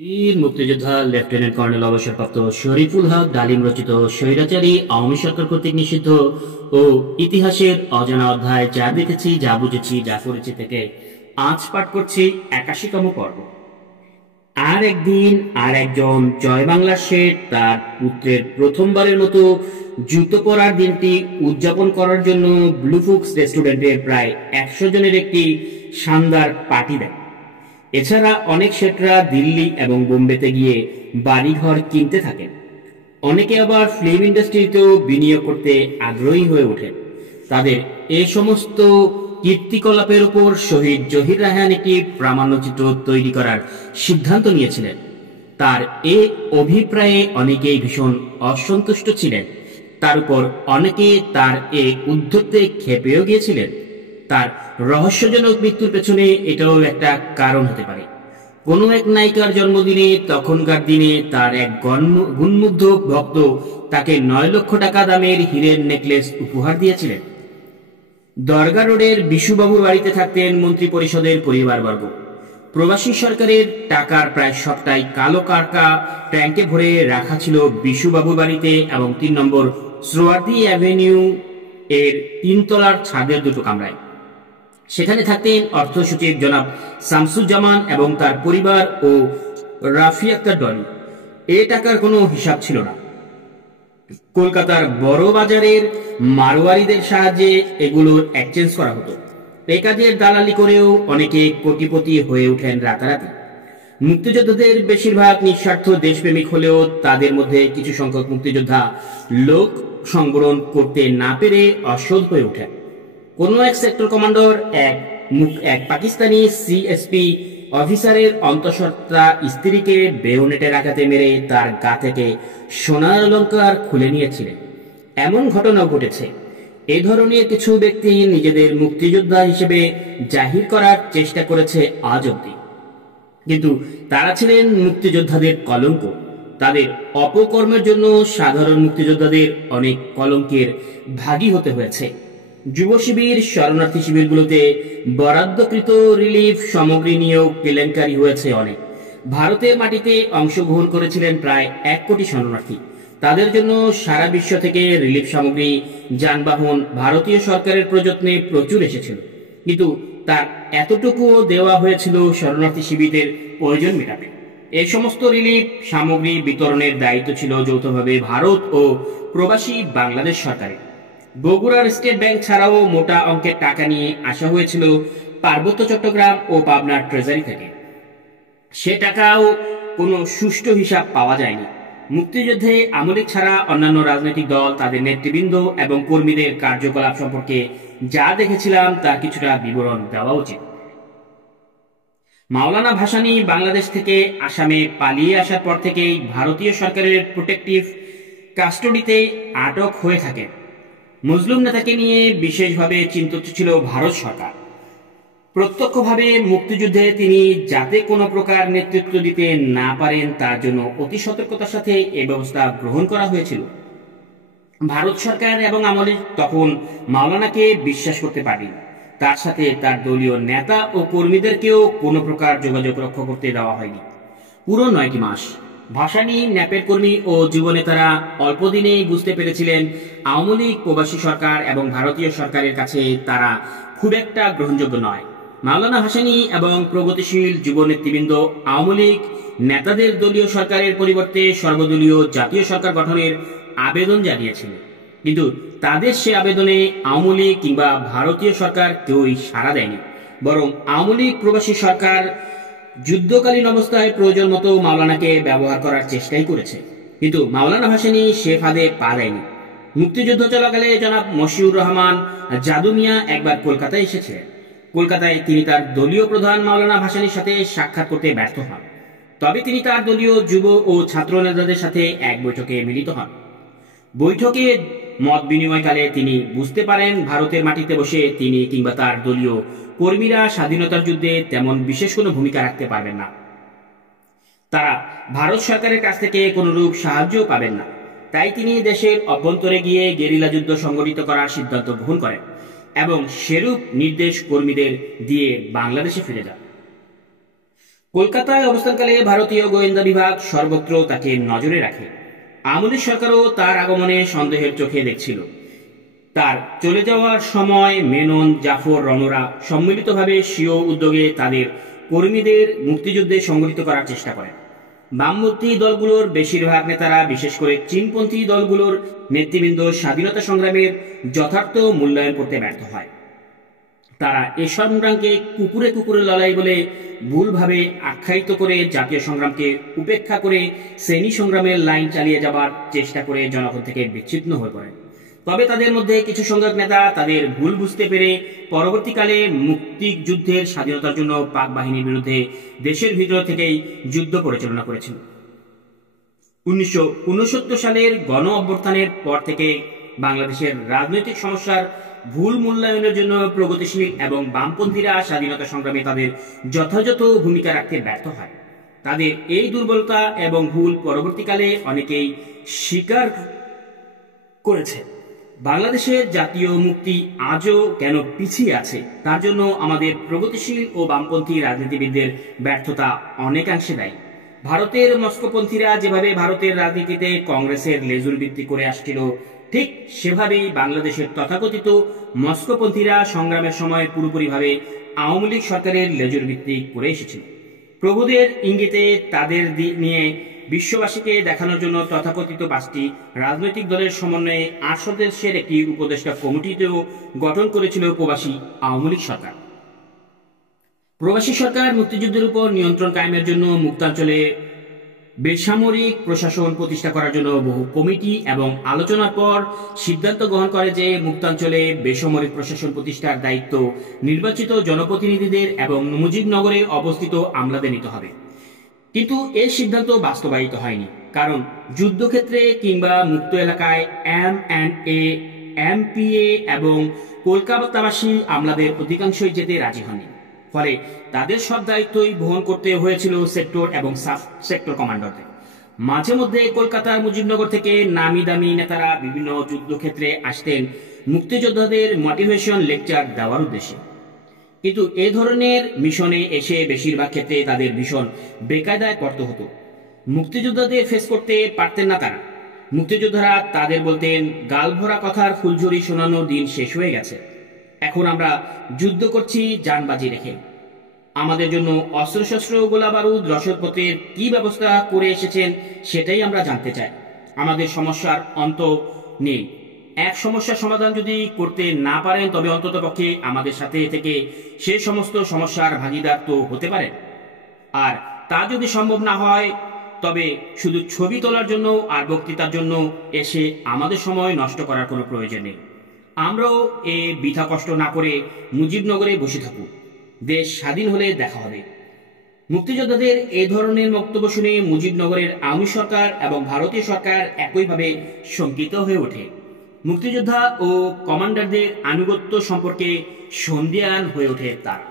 বীর মুক্তিযোদ্ধা lieutenant colonel অবসরপ্রাপ্ত শরীফুল হক ডালিম রচিত স্বৈরাচারী আওয়ামী সরকার কর্তৃক নিষিদ্ধ ও ইতিহাসের অজানা অধ্যায় যা দেখেছি, যা বুঝেছি, যা করেছি থেকে আজ পাঠ করছি ৮১তম পর্ব। আর একদিন আর একজন জয় বাংলা শেঠ তার পুত্রের প্রথমবারের মতো জুতো পরার দিনটি উদযাপন করার জন্য ব্লুফুক্স রেস্টুরেন্টের প্রায় ১০০ জনের একটি শানদার পার্টি দেয়। এছাড়া অনেক শেঠরা দিল্লি এবং বোম্বেতে গিয়ে বাড়িঘর কিনতে থাকেন। অনেকে আবার ফিল্ম ইন্ডাস্ট্রিতেও বিনিয়োগ করতে আগ্রহী হয়ে ওঠেন। তাদের এই সমস্ত কীর্তিকলাপের উপর শহীদ জহির রায়হান একটি প্রামাণ্যচিত্র তৈরি করার সিদ্ধান্ত নিয়েছিলেন। তার এ অভিপ্রায়ে অনেকেই ভীষণ অসন্তুষ্ট ছিলেন। তার উপর অনেকে তার এ উদ্যোগে ক্ষেপেও গিয়েছিলেন। তার রহস্যজনক মৃত্যুর পেছনে এটাও একটা কারণ হতে পারে। কোনো এক নায়িকার জন্মদিনে তখনকার দিনে তার এক গুণমুগ্ধ ভক্ত তাকে ৯ লক্ষ টাকা দামের হীরের নেকলেস উপহার দিয়েছিলেন। দরগা রোডের বিশুবাবুর বাড়িতে থাকতেন মন্ত্রী পরিষদের পরিবারবর্গ। প্রবাসী সরকারের টাকার প্রায় সবটাই কালো কারকা ট্যাঙ্কে ভরে রাখা ছিল বিশুবাবুর বাড়িতে এবং ৩ নম্বর সোয়ার্দি অ্যাভিনিউ এর ৩ তলার ছাদের দুটো কামরায়। সেখানে থাকতেন অর্থ সচিব জনাব শামসুজ্জামান এবং তার পরিবার ও রাফি আক্তার ডলি। এ টাকার কোনো হিসাব ছিল না। কলকাতার বড় বাজারের মারোয়ারিদের সাহায্যে এগুলোর এক্সচেঞ্জ করা হতো। এ কাজের দালালি করেও অনেকে কোটিপতি হয়ে ওঠেন রাতারাতি। মুক্তিযোদ্ধাদের বেশিরভাগ নিঃস্বার্থ দেশপ্রেমিক হলেও তাদের মধ্যে কিছু সংখ্যক মুক্তিযোদ্ধা লোক সংবরণ করতে না পেরে অসৎ হয়ে ওঠেন। কোন এক সেক্টর কমান্ডার এক পাকিস্তানি সিএসপি অফিসারের অন্তঃসত্ত্বা স্ত্রীকে বেয়োনেটের আঘাতে মেরে তার গা থেকে সোনার অলংকার খুলে নিয়েছিলেন। এমন ঘটনা ঘটেছে। এ ধরনের কিছু ব্যক্তি নিজেদের মুক্তিযোদ্ধা হিসেবে জাহির করার চেষ্টা করেছে আজ অবধি, কিন্তু তারা ছিলেন মুক্তিযোদ্ধাদের কলঙ্ক। তাদের অপকর্মের জন্য সাধারণ মুক্তিযোদ্ধাদের অনেক কলঙ্কের ভাগী হতে হয়েছে। যুব শিবির, শরণার্থী শিবিরগুলোতে বরাদ্দকৃত রিলিফ সামগ্রী নিয়েও কেলেঙ্কারি হয়েছে অনেক। ভারতের মাটিতে অংশগ্রহণ করেছিলেন প্রায় ১ কোটি শরণার্থী। তাদের জন্য সারা বিশ্ব থেকে রিলিফ সামগ্রী, যানবাহন ভারতীয় সরকারের প্রযত্নে প্রচুর এসেছিল, কিন্তু তার এতটুকুও দেওয়া হয়েছিল শরণার্থী শিবিরের প্রয়োজন মেটাতে। এই সমস্ত রিলিফ সামগ্রী বিতরণের দায়িত্ব ছিল যৌথভাবে ভারত ও প্রবাসী বাংলাদেশ সরকারের। বগুড়ার স্টেট ব্যাংক ছাড়াও মোটা অঙ্কের টাকা নিয়ে আসা হয়েছিল পার্বত্য চট্টগ্রাম ও পাবনার ট্রেজারি থেকে। সে টাকাও কোনো সুষ্ঠু হিসাব পাওয়া যায়নি। মুক্তিযুদ্ধে আমলিক ছাড়া অন্যান্য রাজনৈতিক দল, তাদের নেতৃবৃন্দ এবং কর্মীদের কার্যকলাপ সম্পর্কে যা দেখেছিলাম তার কিছুটা বিবরণ দেওয়া উচিত। মাওলানা ভাসানী বাংলাদেশ থেকে আসামে পালিয়ে আসার পর থেকেই ভারতীয় সরকারের প্রোটেক্টিভ কাস্টডিতে আটক হয়ে থাকেন। মুসলিম নেতাকে নিয়ে বিশেষভাবে চিন্তিত ছিল ভারত সরকার। প্রত্যক্ষভাবে মুক্তিযুদ্ধে তিনি যাতে কোনো প্রকার নেতৃত্ব দিতে না পারেন তার জন্য অতি সতর্কতার সাথে এ ব্যবস্থা গ্রহণ করা হয়েছিল। ভারত সরকার এবং আমলে তখন মাওলানাকে বিশ্বাস করতে পারেনি। তার সাথে তার দলীয় নেতা ও কর্মীদেরকেও কোনো প্রকার যোগাযোগ রক্ষা করতে দেওয়া হয়নি পুরো ৯টি মাস। ভাসানী, ন্যাপের কর্মী ও যুবনেতারা অল্প দিনেই বুঝতে পেরেছিলেন আওয়ামী লীগ, প্রবাসী সরকার এবং ভারতীয় সরকারের কাছে তারা খুব একটা গ্রহণযোগ্য নয়। মাওলানা ভাসানী এবং প্রগতিশীল যুব নেতৃবৃন্দ আওয়ামী লীগ নেতাদের দলীয় সরকারের পরিবর্তে সর্বদলীয় জাতীয় সরকার গঠনের আবেদন জানিয়েছিল, কিন্তু তাদের সে আবেদনে আওয়ামী লীগ কিংবা ভারতীয় সরকার কেউই সাড়া দেয়নি। বরং আওয়ামী লীগ, প্রবাসী সরকার যুদ্ধকালীন অবস্থায় প্রয়োজন মতো মাওলানাকে ব্যবহার করার চেষ্টাই করেছে, কিন্তু মাওলানা ভাসানী সে ফাঁদে পা দেয়নি। মুক্তিযুদ্ধ চলাকালে জনাব মশিউর রহমান জাদু মিয়া একবার কলকাতায় এসেছিলেন। কলকাতায় তিনি তার দলীয় প্রধান মাওলানা ভাসানীর সাথে সাক্ষাৎ করতে ব্যর্থ হন। তবে তিনি তার দলীয় যুব ও ছাত্র নেতাদের সাথে এক বৈঠকে মিলিত হন। বৈঠকে মত বিনিময়কালে তিনি বুঝতে পারেন ভারতের মাটিতে বসে তিনি কিংবা তার দলীয় কর্মীরা স্বাধীনতার যুদ্ধে তেমন বিশেষ কোনো ভূমিকা রাখতে পারবেন না। তারা ভারত সরকারের কাছ থেকে কোনরূপ সাহায্য পাবেন না। তাই তিনি দেশের অভ্যন্তরে গিয়ে গেরিলা যুদ্ধ সংগঠিত করার সিদ্ধান্ত গ্রহণ করেন এবং সেরূপ নির্দেশ কর্মীদের দিয়ে বাংলাদেশে ফিরে যান। কলকাতায় অবস্থানকালে ভারতীয় গোয়েন্দা বিভাগ সর্বত্র তাকে নজরে রাখে। আওয়ামী সরকারও তার আগমনে সন্দেহের চোখে দেখছিল। তার চলে যাওয়ার সময় মেনন, জাফর, রণরা সম্মিলিতভাবে স্বীয় উদ্যোগে তাদের কর্মীদের মুক্তিযুদ্ধে সংগঠিত করার চেষ্টা করেন। বামপন্থী দলগুলোর বেশিরভাগ নেতারা, বিশেষ করে চীনপন্থী দলগুলোর নেতৃবৃন্দ স্বাধীনতা সংগ্রামের যথার্থ মূল্যায়ন করতে ব্যর্থ হয়। তারা এ সংগ্রামকে কুকুরে কুকুরে লড়াই বলে ভুলভাবে আখ্যায়িত করে জাতীয় সংগ্রামকে উপেক্ষা করে শ্রেণী সংগ্রামের লাইন চালিয়ে যাবার চেষ্টা করে জনগণ থেকে বিচ্ছিন্ন হয়ে পড়ে। তবে তাদের মধ্যে কিছু সংখ্যক নেতা তাদের ভুল বুঝতে পেরে পরবর্তীকালে মুক্তিযুদ্ধের স্বাধীনতার জন্য পাক বাহিনীর বিরুদ্ধে দেশের ভিতর থেকেই যুদ্ধ পরিচালনা করেছিল। 1969 সালের গণ অভ্যুত্থানের পর থেকে বাংলাদেশের রাজনৈতিক সমস্যার ভুল মূল্যায়নের জন্য প্রগতিশীল এবং বামপন্থীরা স্বাধীনতা সংগ্রামে তাদের যথাযথ ভূমিকা রাখতে ব্যর্থ হয়। তাদের এই দুর্বলতা এবং ভুল পরবর্তীকালে অনেকেই স্বীকার করেছে। বাংলাদেশের জাতীয় মুক্তি আজও কেন পিছিয়ে আছে তার জন্য আমাদের প্রগতিশীল ও বামপন্থী রাজনীতিবিদদের ব্যর্থতা অনেকাংশে দায়ী। ভারতের মস্কোপন্থীরা যেভাবে ভারতের রাজনীতিতে কংগ্রেসের লেজুর ভিত্তি করে আসছিল, ঠিক সেভাবেই বাংলাদেশের তথাকথিত মস্কোপন্থীরা সংগ্রামের সময় পুরোপুরিভাবে আওয়ামী লীগ সরকারের লেজুর ভিত্তি করে এসেছিল। প্রভুদের ইঙ্গিতে তাদের নিয়ে বিশ্ববাসীকে দেখানোর জন্য তথাকথিত 5টি রাজনৈতিক দলের সমন্বয়ে 8 সদস্যের একটি উপদেষ্টা কমিটিতেও গঠন করেছিল প্রবাসী আওয়ামী লীগ সরকার। প্রবাসী সরকার মুক্তিযুদ্ধের উপর নিয়ন্ত্রণ কায়েমের জন্য মুক্তাঞ্চলে বেসামরিক প্রশাসন প্রতিষ্ঠা করার জন্য বহু কমিটি এবং আলোচনার পর সিদ্ধান্ত গ্রহণ করে যে মুক্তাঞ্চলে বেসামরিক প্রশাসন প্রতিষ্ঠার দায়িত্ব নির্বাচিত জনপ্রতিনিধিদের এবং মুজিবনগরে অবস্থিত আমলাদের নিতে হবে। কিন্তু এই সিদ্ধান্ত বাস্তবায়িত হয়নি, কারণ যুদ্ধক্ষেত্রে কিংবা মুক্ত এলাকায় M&A, MPA এবং কলকাতাবাসী আমলাদের অধিকাংশই যেতে রাজি হয়নি। ফলে তাদের সব দায়িত্বই বহন করতে হয়েছিল সেক্টর এবং সাব সেক্টর কমান্ডারদের। মাঝে মধ্যে কলকাতার মুজিবনগর থেকে নামি দামি নেতারা বিভিন্ন যুদ্ধক্ষেত্রে আসতেন মুক্তিযোদ্ধাদের মোটিভেশন লেকচার দেওয়ার উদ্দেশ্যে। কিন্তু এ ধরনের মিশনে এসে বেশিরভাগ ক্ষেত্রে তাদের ভীষণ বেকায়দায় পড়তে হতো। মুক্তিযোদ্ধাদের ফেস করতে পারতেন না তারা। মুক্তিযোদ্ধারা তাদের বলতেন, গালভরা কথার ফুলঝুরি শোনানোর দিন শেষ হয়ে গেছে। এখন আমরা যুদ্ধ করছি জানবাজি রেখে। আমাদের জন্য অস্ত্রশস্ত্র, গোলা বারুদ, রসদপত্রের কি ব্যবস্থা করে এসেছেন সেটাই আমরা জানতে চাই। আমাদের সমস্যার অন্ত নেই। এক সমস্যার সমাধান যদি করতে না পারেন তবে অন্ততপক্ষে আমাদের সাথে থেকে সে সমস্ত সমস্যার ভাগিদার তো হতে পারেন। আর তা যদি সম্ভব না হয় তবে শুধু ছবি তোলার জন্য আর বক্তৃতার জন্য এসে আমাদের সময় নষ্ট করার কোনো প্রয়োজন নেই। আমরাও এ বৃথা কষ্ট না করে মুজিবনগরে বসে থাকুক। দেশ স্বাধীন হলে দেখা হবে। মুক্তিযোদ্ধাদের এই ধরনের বক্তব্য শুনে মুজিবনগরের আওয়ামী সরকার এবং ভারতীয় সরকার একইভাবে শঙ্কিত হয়ে ওঠে। মুক্তিযোদ্ধা ও কমান্ডারদের আনুগত্য সম্পর্কে সন্দিহান হয়ে ওঠে তারা।